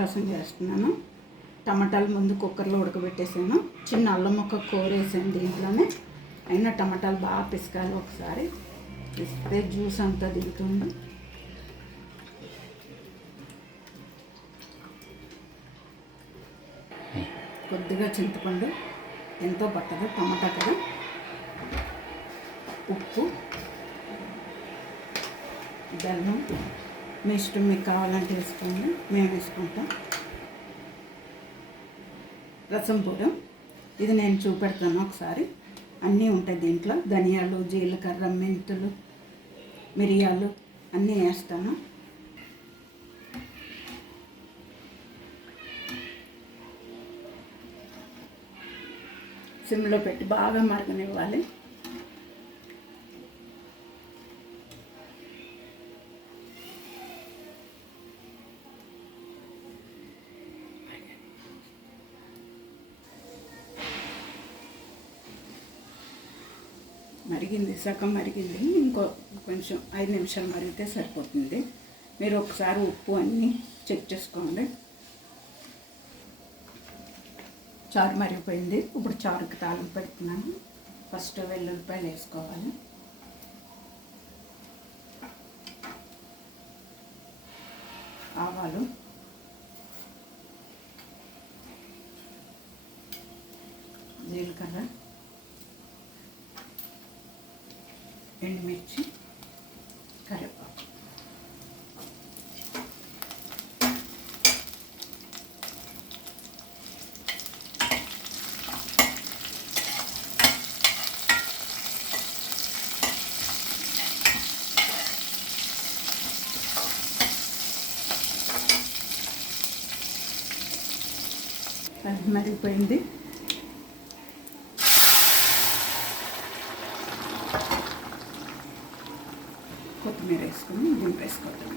రసం చేస్తున్నాను. టమాటాలు ముందు కుక్కర్లో ఉడకబెట్టేసాను. చిన్న అల్లం ముక్క కోరేసాను దీంట్లోనే. అయినా టమాటాలు బాగా పిసకాలి. ఒకసారి పిసితే జ్యూస్ అంతా దిగుతుంది. కొద్దిగా చింతపండు, ఎంతో పట్టదు, టమాటా కదా. ఉప్పు, బెల్లం మీ ఇష్టం, మీకు కావాలంటే వేసుకోండి, మేము వేసుకుంటాం. రసం పొడి ఇది నేను చూపెడతాను ఒకసారి. అన్నీ ఉంటాయి దీంట్లో. ధనియాలు, జీలకర్ర, మెంతులు, మిరియాలు అన్నీ వేస్తాను. సిమ్లో పెట్టి బాగా మరగనివ్వాలి. మరిగింది, సగం మరిగింది. ఇంకో కొంచెం 5 నిమిషాలు మరిగితే సరిపోతుంది. మీరు ఒకసారి ఉప్పు అన్నీ చెక్ చేసుకోండి. చారు మరిగిపోయింది. ఇప్పుడు చారుకి తాలింపు పెడుతున్నాను. ఫస్ట్ వెల్లుల్లిపాయలు వేసుకోవాలి. ఆవాలు, జీలకర్ర, ఎండుమిర్చి, కరివేపాకు. అది మరిగిపోయింది. కొత్తిమీర వేసుకొని దింపేసుకోవడం.